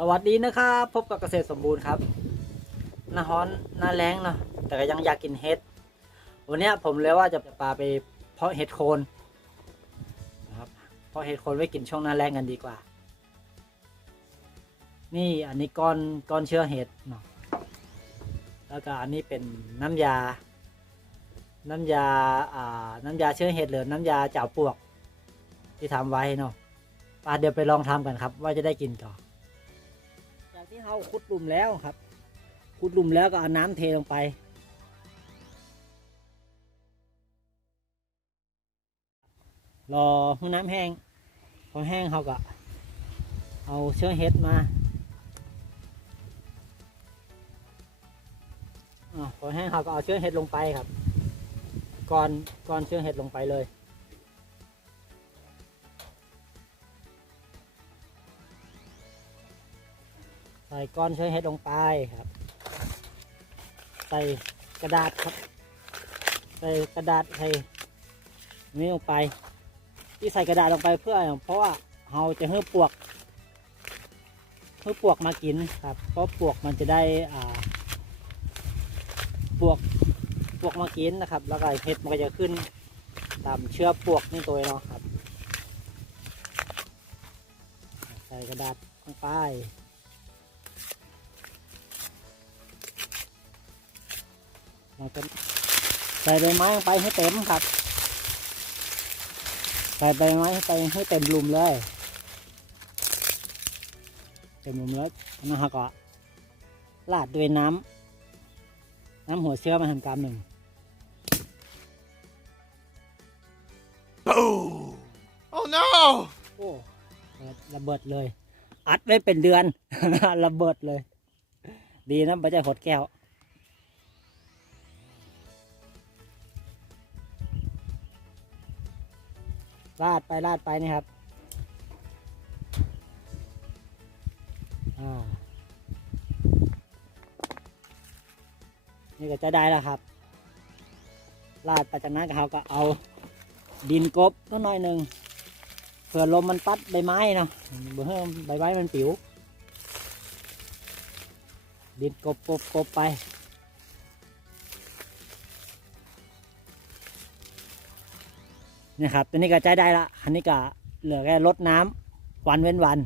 สวัสดีนะครับพบกับเกษตรสมบูรณ์ครับหน้าฮ้อนหน้าแล้งเนาะแต่ก็ยังอยากกินเห็ดวันนี้ผมเลยว่าจะปาไปเพาะเห็ดโคนนะครับเพาะเห็ดโคนไว้กินช่วงหน้าแล้งกันดีกว่า นี่อันนี้ก้อนก้อนเชื้อเห็ดเนาะแล้วก็อันนี้เป็นน้ำยา น้ำยาอ่าน้ำยาเชื้อเห็ดหรือน้ำยาเจ่าปวก ที่ทำไว้เนาะปาเดี๋ยวไปลองทำกันครับ ว่าจะได้กินต่อ จากที่เราขุดหลุมแล้วครับขุดหลุมแล้วก็เอาน้ำเทลงไป รอให้น้ำแห้ง พอแห้งเขาก็เอาเชื้อเห็ดมาอาพอแห้งเขาก็เอาเชื้อเห็ดลงไปครับ ก่อนก่อนเชื้อเห็ดลงไปเลย ใส่ก้อนเชื้อเห็ดลงไปครับ ใส่กระดาษครับ ใส่กระดาษใส่นี่ลงไป ที่ใส่กระดาษลงไปเพื่อเพราะว่าเราจะให้ปวกให้ปวกมากินครับ เพราะปวกมันจะได้อ่าปวกปวกมากินนะครับ แล้วก็เห็ดมันก็จะขึ้นตามเชื้อปวกนี่ตัวเนาะครับ ใส่กระดาษลงไป เราจะใส่ใบไม้ลงไปให้เต็มครับ ใส่ใบไม้ไปให้เต็มหลุมเลย เต็มหลุมเลยนะฮะก็ลาดด้วยน้ำน้ำหัวเชื้อมาทำการหนึ่ง Boom! Oh no! โอ้เปิดระเบิดเลย อัดไว้เป็นเดือน ระเบิดเลย ดีนะไม่ใช่หดแก้ว ลาดไปลาดไปนี่ครับอ่านี่ก็จะได้แล้วครับ ลาดไปจากนั้นเขาก็เอาดินกบก็น้อยหนึ่งเผื่อลมมันปัดใบไม้เนาะเบื่อใบไม้มันปิว ดินกบกบกบไป นะครับตัวนี้ก็ใจได้ละอันนี้ก็เหลือแค่ลดน้ำวันเว้นวัน